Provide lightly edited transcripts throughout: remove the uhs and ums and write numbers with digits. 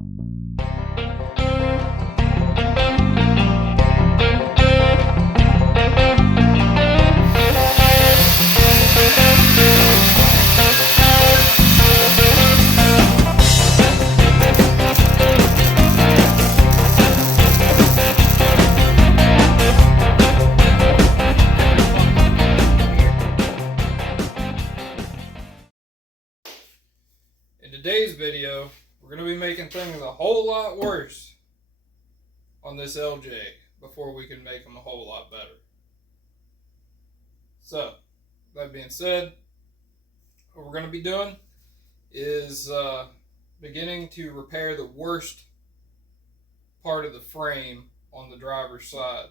In today's video, we're going to be making things a whole lot worse on this LJ before we can make them a whole lot better. So, that being said, what we're going to be doing is beginning to repair the worst part of the frame on the driver's side.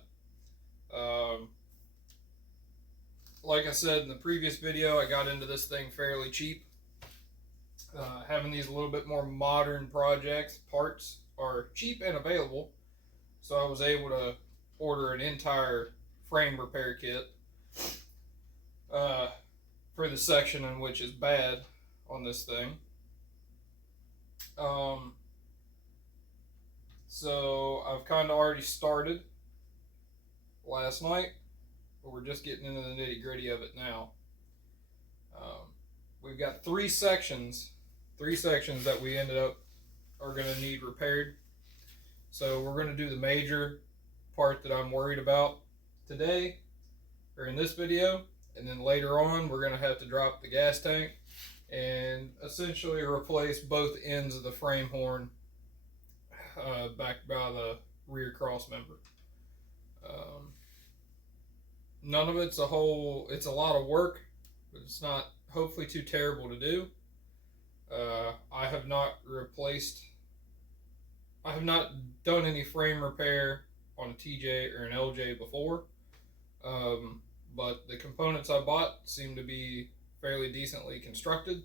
Like I said in the previous video, I got into this thing fairly cheap. Having these a little bit more modern parts are cheap and available, so I was able to order an entire frame repair kit for the section in which is bad on this thing. So I've kind of already started last night, but we're just getting into the nitty gritty of it now. We've got three sections that we ended up are going to need repaired. So we're going to do the major part that I'm worried about today, or in this video, and then later on we're going to have to drop the gas tank and essentially replace both ends of the frame horn back by the rear cross member. None of it's a lot of work, but it's not hopefully too terrible to do. I have not done any frame repair on a TJ or an LJ before, but the components I bought seem to be fairly decently constructed,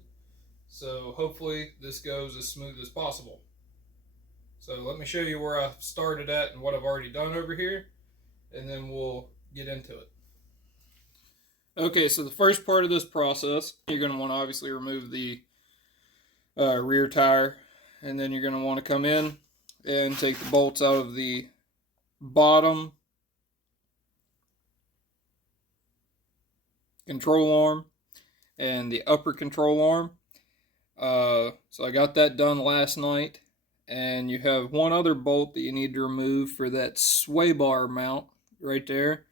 so hopefully this goes as smooth as possible. So let me show you where I've started at and what I've already done over here, and then we'll get into it. Okay, so the first part of this process, you're going to want to obviously remove the rear tire, and then you're going to want to come in and take the bolts out of the bottom control arm and the upper control arm. So I got that done last night, and you have one other bolt that you need to remove for that sway bar mount right there,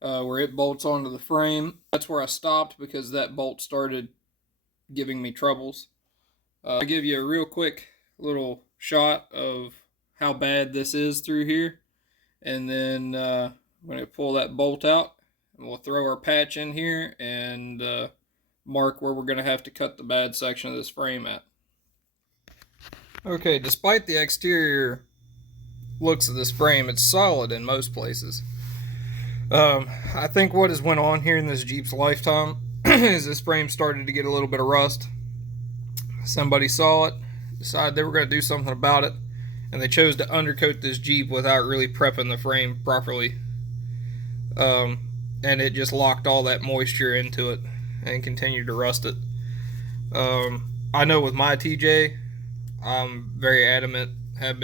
where it bolts onto the frame. That's where I stopped because that bolt started giving me troubles. I'll give you a real quick little shot of how bad this is through here, and then I'm going to pull that bolt out, and we'll throw our patch in here and mark where we're going to have to cut the bad section of this frame at. Okay, despite the exterior looks of this frame, it's solid in most places. I think what has went on here in this Jeep's lifetime is this frame started to get a little bit of rust. Somebody saw it, decided they were going to do something about it, and they chose to undercoat this Jeep without really prepping the frame properly. And it just locked all that moisture into it and continued to rust it. I know with my TJ, I'm very adamant, I've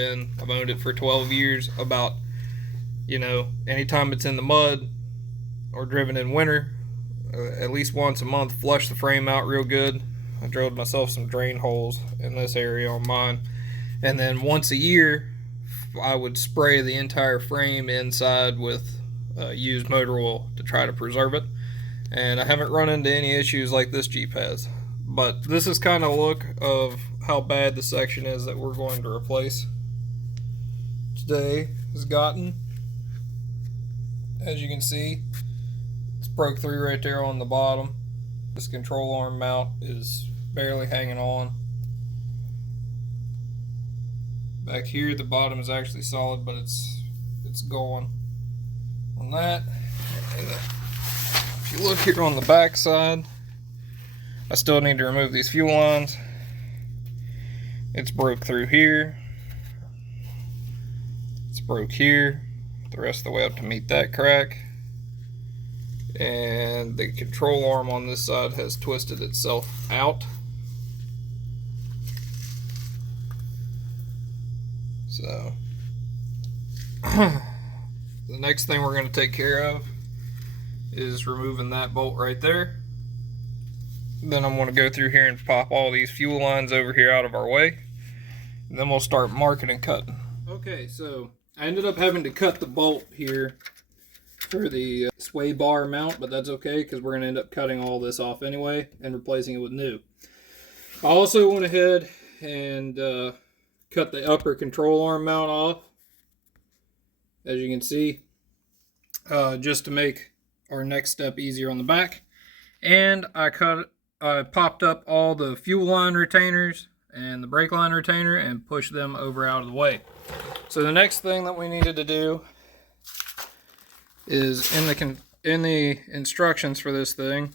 owned it for 12 years, about, anytime it's in the mud or driven in winter, at least once a month, flush the frame out real good. I drilled myself some drain holes in this area on mine, and then once a year I would spray the entire frame inside with used motor oil to try to preserve it, and I haven't run into any issues like this Jeep has. But this is kind of a look of how bad the section is that we're going to replace today has gotten. As you can see, it's broke through right there on the bottom. This control arm mount is barely hanging on. Back here, the bottom is actually solid, but it's going on that. And if you look here on the back side, I still need to remove these fuel lines. It's broke through here. It's broke here, the rest of the way up to meet that crack. And the control arm on this side has twisted itself out. So the next thing we're going to take care of is removing that bolt right there. Then I'm going to go through here and pop all these fuel lines over here out of our way. And then we'll start marking and cutting. Okay, so I ended up having to cut the bolt here for the sway bar mount, but that's okay because we're going to end up cutting all this off anyway and replacing it with new. I also went ahead and cut the upper control arm mount off, as you can see, just to make our next step easier on the back. And I popped up all the fuel line retainers and the brake line retainer and pushed them over out of the way. So the next thing that we needed to do is in the instructions for this thing,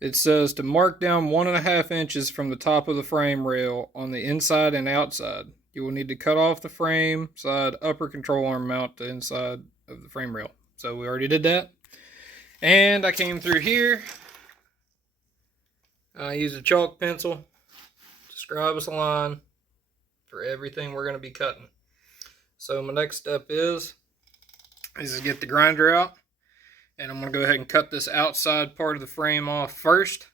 it says to mark down 1.5 inches from the top of the frame rail on the inside and outside. You will need to cut off the frame side upper control arm mount to inside of the frame rail. So we already did that. And I came through here. I used a chalk pencil to scribe us a line for everything we're going to be cutting. So my next step is to get the grinder out. And I'm going to go ahead and cut this outside part of the frame off first.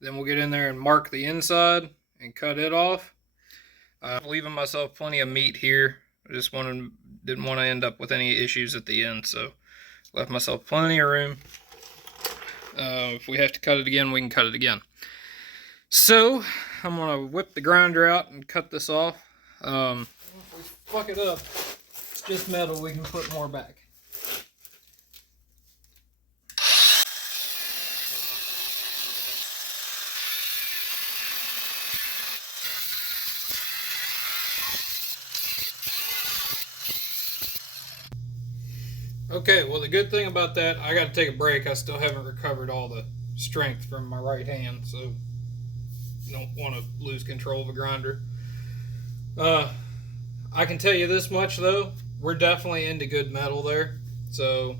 Then we'll get in there and mark the inside and cut it off. I'm leaving myself plenty of meat here. I just didn't want to end up with any issues at the end, so left myself plenty of room. If we have to cut it again, we can cut it again. So I'm going to whip the grinder out and cut this off. If we fuck it up, it's just metal, we can put more back. Okay, well the good thing about that, I got to take a break. I still haven't recovered all the strength from my right hand, so don't want to lose control of a grinder. I can tell you this much though, we're definitely into good metal there, so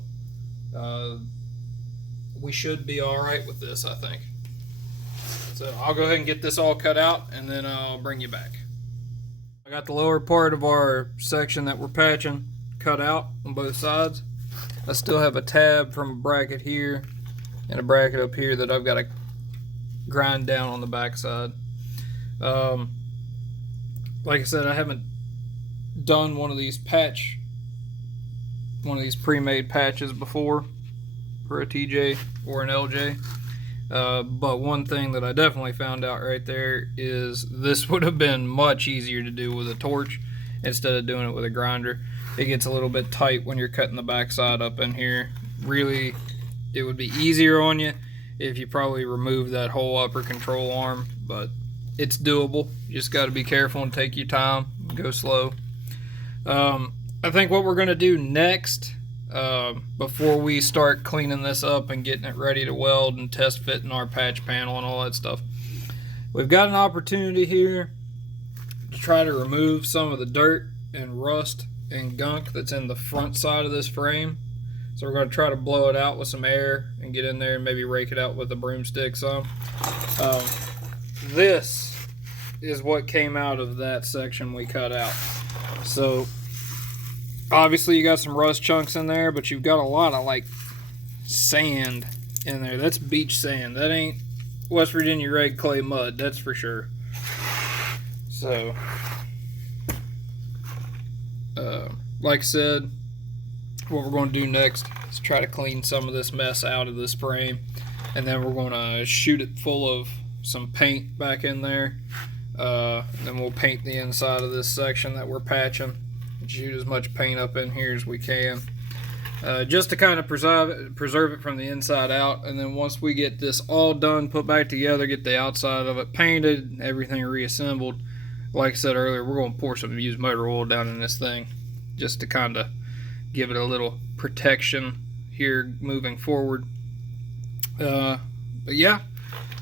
we should be alright with this, I think. So I'll go ahead and get this all cut out and then I'll bring you back. I got the lower part of our section that we're patching cut out on both sides. I still have a tab from a bracket here and a bracket up here that I've got to grind down on the back side. Like I said, I haven't done one of these pre-made patches before for a TJ or an LJ. But one thing that I definitely found out right there is this would have been much easier to do with a torch instead of doing it with a grinder. It gets a little bit tight when you're cutting the backside up in here. Really, it would be easier on you if you probably remove that whole upper control arm, but it's doable. You just got to be careful and take your time, go slow. I think what we're going to do next, before we start cleaning this up and getting it ready to weld and test fitting our patch panel and all that stuff, we've got an opportunity here to try to remove some of the dirt and rust and gunk that's in the front side of this frame. So we're going to try to blow it out with some air and get in there and maybe rake it out with a broomstick some. This is what came out of that section we cut out. So obviously you got some rust chunks in there, but you've got a lot of like sand in there. That's beach sand. That ain't West Virginia red clay mud, that's for sure. So like I said, what we're going to do next is try to clean some of this mess out of this frame, and then we're going to shoot it full of some paint back in there. Then we'll paint the inside of this section that we're patching and shoot as much paint up in here as we can, just to kind of preserve it from the inside out. And then once we get this all done, put back together, get the outside of it painted, everything reassembled, like I said earlier, we're going to pour some used motor oil down in this thing just to kind of give it a little protection here moving forward. But yeah,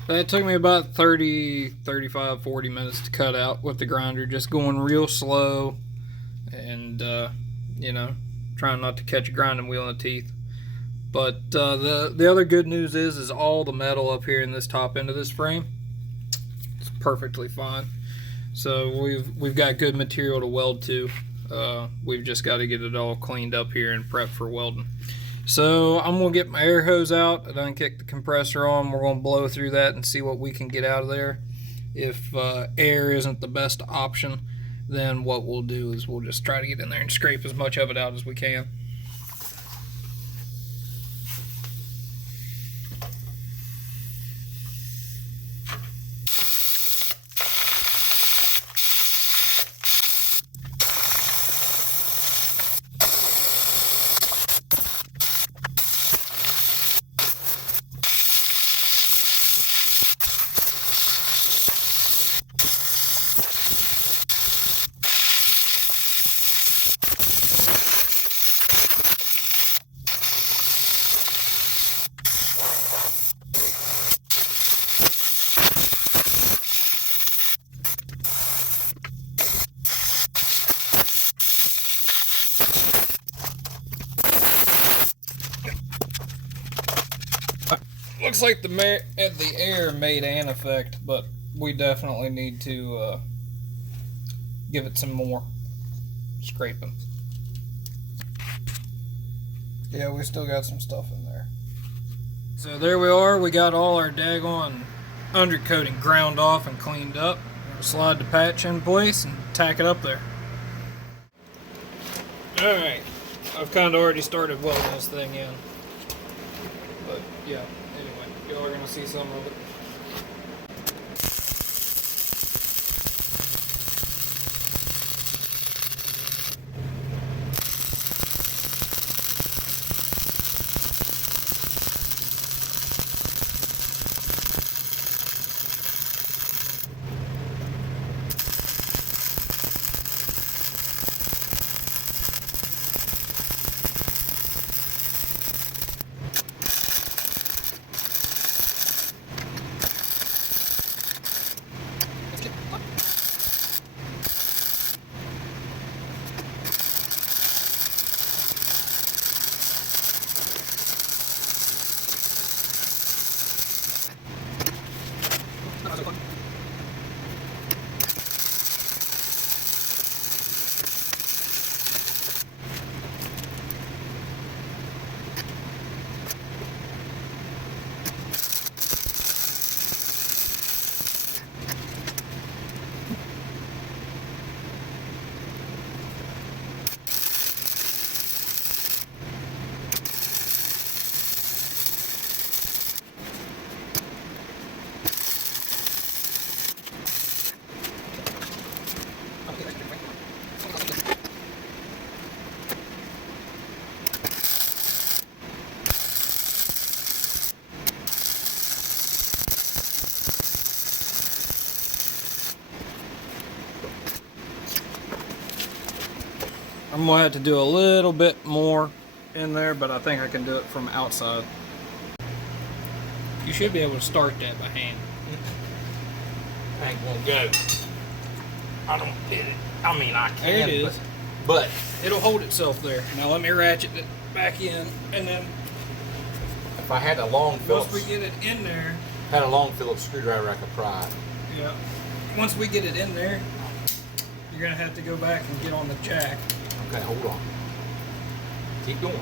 that took me about 30, 35, 40 minutes to cut out with the grinder, just going real slow and, you know, trying not to catch a grinding wheel in the teeth. But the other good news is all the metal up here in this top end of this frame, it's perfectly fine. So we've got good material to weld to. We've just got to get it all cleaned up here and prepped for welding. So I'm going to get my air hose out. I done kicked the compressor on. We're going to blow through that and see what we can get out of there. If air isn't the best option, then what we'll do is we'll just try to get in there and scrape as much of it out as we can. Looks like the air made an effect, but we definitely need to give it some more scraping. Yeah, we still got some stuff in there. So there we are. We got all our daggone undercoating ground off and cleaned up. We'll slide the patch in place and tack it up there. Alright, I've kind of already started welding this thing in. But yeah. Y'all are going to see some of it. I'm going to have to do a little bit more in there, but I think I can do it from outside. You should be able to start that by hand. I ain't gonna go. I don't get it. I mean, I can, There it is. But It'll hold itself there. Now let me ratchet it back in, and then if I had a long once Phillips, we get it in there, screwdriver, I could pry it. yeah. Once we get it in there, you're gonna have to go back and get on the jack. Okay, hold on. Keep going.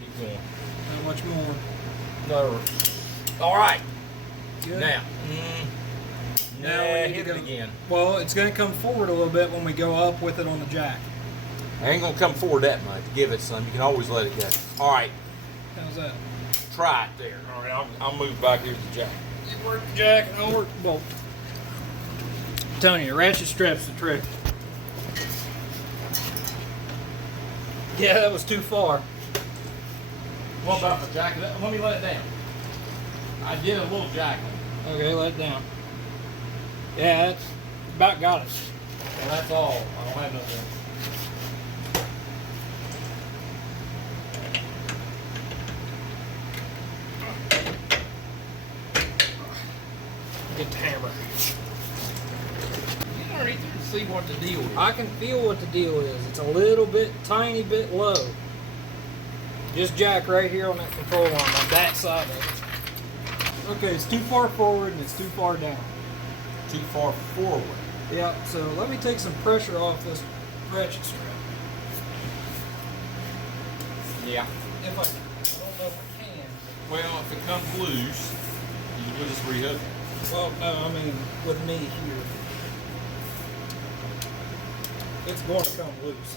Keep going. Not much more. No. All right. Good. Now. Now Yeah, we need hit to it go. again. Well, it's gonna come forward a little bit when we go up with it on the jack. I ain't gonna come forward that much. Give it some. You can always let it go. All right. How's that? Try it there. All right. I'll move back. Here's the jack. You work the jack and I'll work the bolt. I'm telling you, ratchet strap's the trick. Yeah, that was too far. What about the jack? Let me let it down. I did a little jack. Okay, let it down. Yeah, that's about got it. Well, that's all. I don't have nothing. Get the hammer. You underneath there to see what the deal is. I can feel what the deal is. It's a little bit, tiny bit low. Just jack right here on that control arm on that side of it. Okay, it's too far forward and it's too far down. Too far forward. Yeah, so let me take some pressure off this ratchet strap. Yeah. If I don't know if I can. Well, if it comes loose, we'll just rehook it. Well, no, I mean, with me here. It's going to come loose.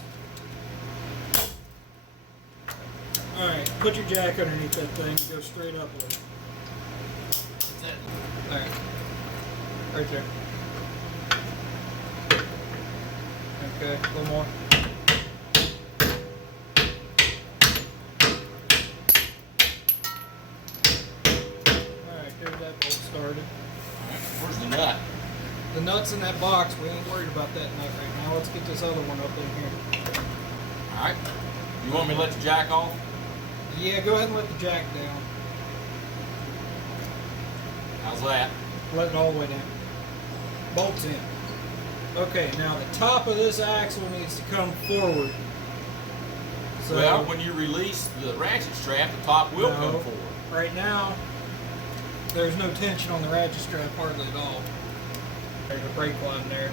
Alright, put your jack underneath that thing and go straight up with it. That's it. Alright. Right there. Okay, a little more. Alright, there's that bolt started. Alright, where's the nut? The nut's in that box. We ain't worried about that nut right now. Let's get this other one up in here. Alright. You want me to let the jack off? Yeah, go ahead and let the jack down. How's that? Let it all the way down. Bolts in. Okay, now the top of this axle needs to come forward. So Well, when you release the ratchet strap, the top will come forward. right now, there's no tension on the ratchet strap hardly at all. There's a brake line there.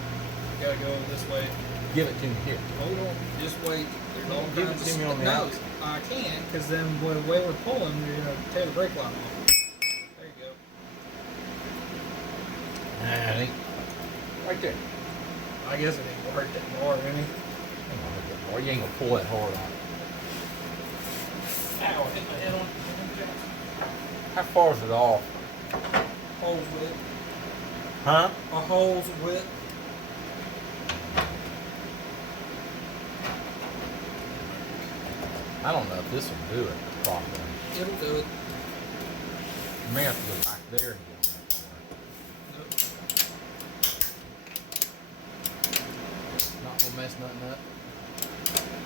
You gotta go this way. Give it to me here. Hold on, just wait. There's all Give it kinds to of me on the no, outside. I can, because then the way we're pulling, you're gonna tear the brake line off. There you go. Nah, it ain't. Right there. I guess it ain't worked that hard, any. Or you ain't gonna pull that hard on. Ow, I hit my head on the How far is it off? hole's width. Huh? A hole's width. I don't know if this will do it properly. It'll do it. You may have to go back there and get that Nope. Not gonna mess nothing up.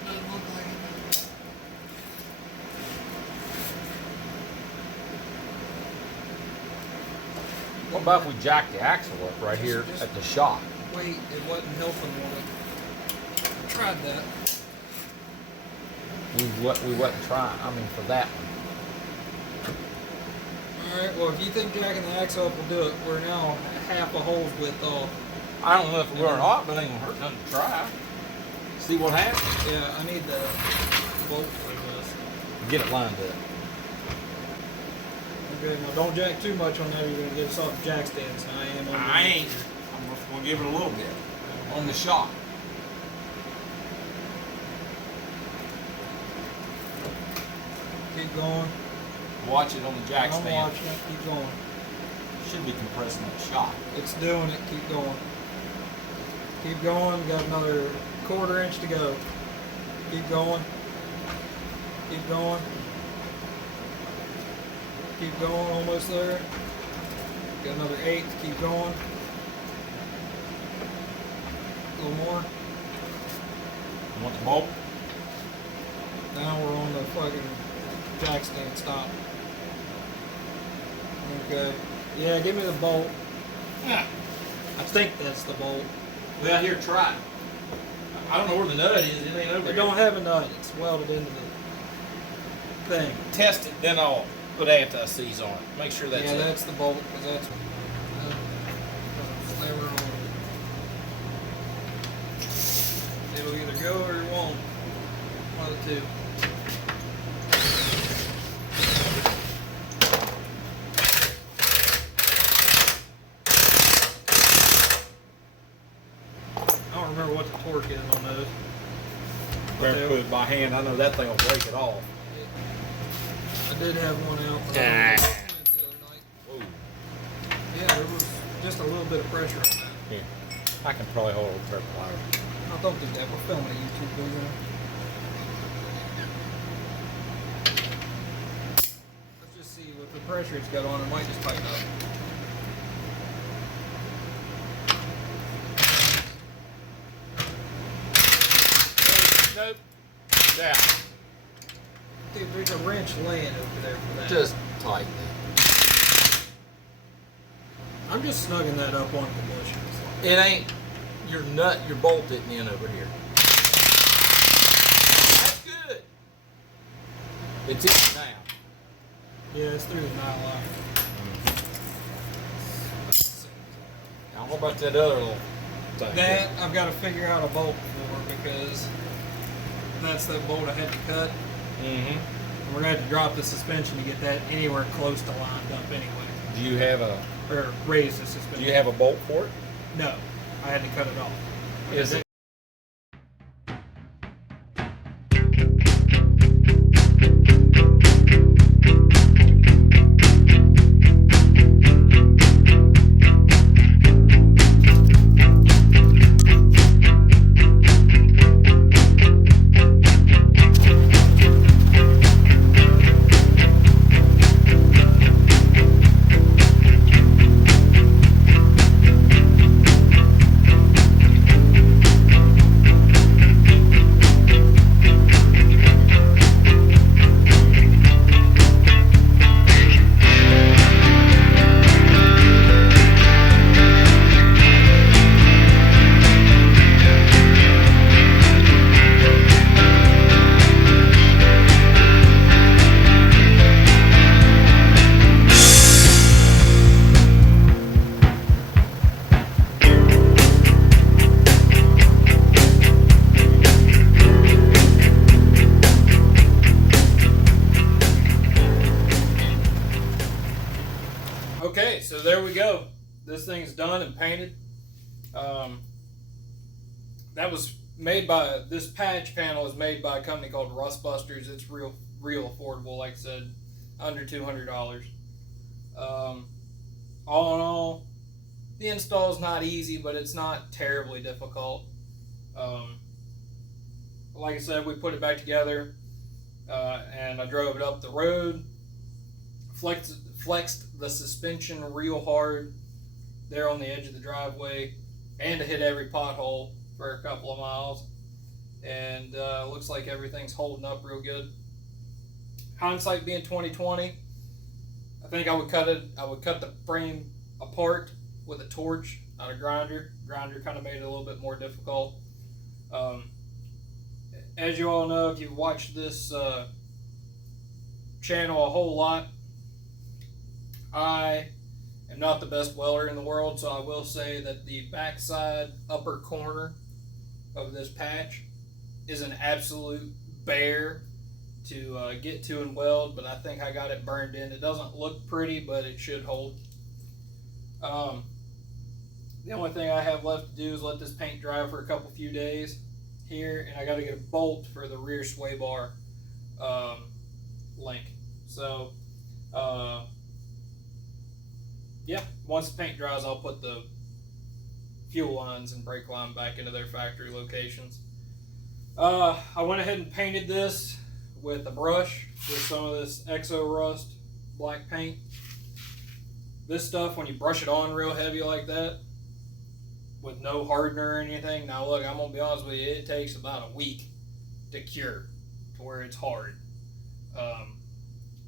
Doesn't look like it. What about if we jack the axle up right here Just- at the shock? Wait, it wasn't helping on it. I tried that. We wasn't trying. I mean, for that one. Alright, well, if you think jacking the axle up will do it, we're now half a hole's width off. I don't know if we're or not, but it ain't gonna hurt nothing to try. See what happens. Yeah, I need the bolt for this. Get it lined up. Okay, now don't jack too much on that, you're gonna get us off the jack stands. I am on I ain't. I'm just gonna give it a little bit on the shock. Keep going. Watch it on the jack I'm stand. watching it. Keep going. Should be compressing that shock. It's doing it. Keep going. Keep going. Got another 1/4 inch to go. Keep going. Keep going. Keep going. Almost there. Got another 1/8. Keep going. A little more. You want the bolt? Now we're on the fucking jack stand. Stop. Okay. Yeah, give me the bolt. Yeah. I think that's the bolt. Well, here, try it. I don't know where the nut is. It ain't over They here. don't have a nut. It's welded into the thing. Test it, then I'll put anti-seize on it. Make sure that's yeah, it. that's the bolt, because that's sliver on. It'll either go or it won't. One of the two. I don't remember what the torque is on those. Better put it by hand. I know that thing will break it off. I did have one out. But Ah. the other night. Whoa. Yeah, there was just a little bit of pressure on that. Here. I can probably hold a triple wire. No, don't do that. We're filming a YouTube video. Let's just see what the pressure it's got on. It might just tighten up. Nope. Yeah. Dude, there's a wrench laying over there for that. Just tighten it. I'm just snugging that up on the bushings. It ain't your nut, your bolt isn't in over here. That's good. It's in now. Yeah, it's through the nylon. about that other little thing? That I've got to figure out a bolt for, because that's that bolt I had to cut. Mm-hmm. And we're going to have to drop the suspension to get that anywhere close to lined up anyway. Do you have a Or raise the suspension. Do you have a bolt for it? No. I had to cut it off. Is it? Okay, so there we go. This thing's done and painted. That was made by, this patch panel is made by a company called Rustbusters. It's real affordable, like I said, under $200. All in all, the install is not easy, but it's not terribly difficult. Like I said, we put it back together, and I drove it up the road, flexed the suspension real hard there on the edge of the driveway, and to hit every pothole for a couple of miles. And looks like everything's holding up real good. Hindsight being 2020, I think I would cut the frame apart with a torch, not a grinder. Grinder kind of made it a little bit more difficult. As you all know, if you've watched this channel a whole lot, I am not the best welder in the world, so I will say that the backside upper corner of this patch is an absolute bear to get to and weld, but I think I got it burned in. It doesn't look pretty, but it should hold. The only thing I have left to do is let this paint dry for a few days here, and I got to get a bolt for the rear sway bar link. So, yeah, once the paint dries, I'll put the fuel lines and brake line back into their factory locations. I went ahead and painted this with a brush with some of this Exo Rust black paint. This stuff, when you brush it on real heavy like that, with no hardener or anything, now look, I'm gonna be honest with you, it takes about a week to cure to where it's hard.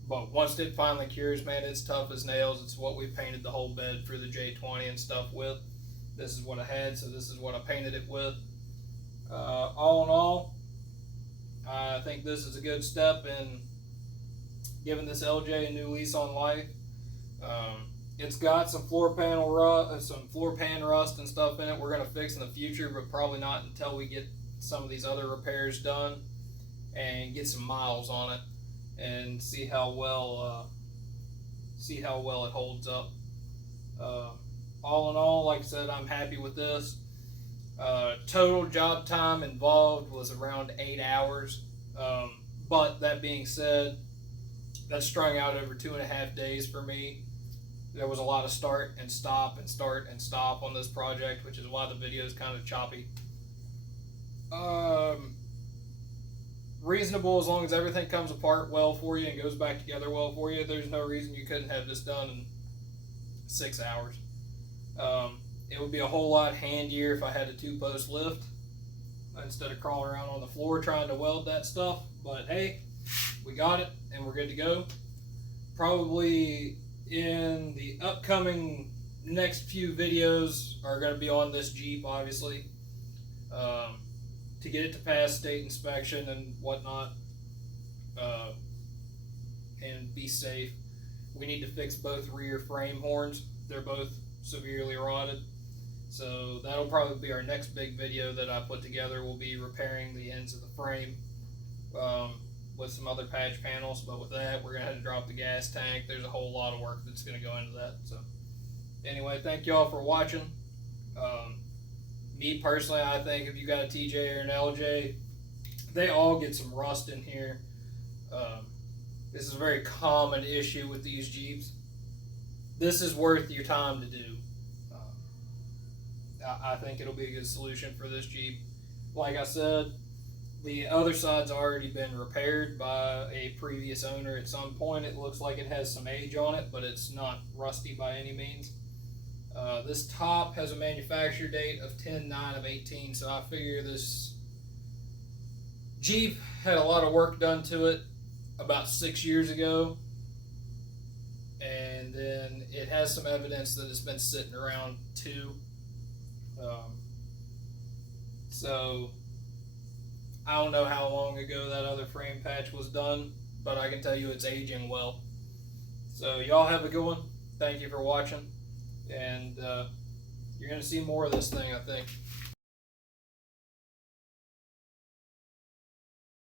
But once it finally cures, man, it's tough as nails. It's what we painted the whole bed for the J20 and stuff with. This is what I had, so this is what I painted it with. All in all, I think this is a good step in giving this LJ a new lease on life. It's got some floor pan rust and stuff in it. We're gonna fix in the future, but probably not until we get some of these other repairs done and get some miles on it and see how well it holds up. All in all, like I said, I'm happy with this. Total job time involved was around 8 hours. But that being said, that's strung out over 2.5 days for me. There was a lot of start and stop and start and stop on this project, which is why the video is kind of choppy. Reasonable as long as everything comes apart well for you and goes back together well for you. There's no reason you couldn't have this done in 6 hours. It would be a whole lot handier if I had a 2-post lift instead of crawling around on the floor trying to weld that stuff. But hey, we got it and we're good to go. Probably in the upcoming next few videos are going to be on this Jeep, obviously, to get it to pass state inspection and whatnot, and be safe. We need to fix both rear frame horns. They're both severely rotted. So that'll probably be our next big video that I put together. We'll be repairing the ends of the frame with some other patch panels. But with that, we're gonna have to drop the gas tank. There's a whole lot of work that's gonna go into that. So anyway, thank y'all for watching. Me personally, I think if you got a TJ or an LJ, they all get some rust in here. This is a very common issue with these Jeeps. This is worth your time to do. I think it'll be a good solution for this Jeep. Like I said, the other side's already been repaired by a previous owner at some point. It looks like it has some age on it, but it's not rusty by any means. This top has a manufacture date of 10/9/18, so I figure this Jeep had a lot of work done to it about 6 years ago, and then it has some evidence that it's been sitting around too. So I don't know how long ago that other frame patch was done, but I can tell you it's aging well. So y'all have a good one. Thank you for watching, and you're gonna see more of this thing, I think.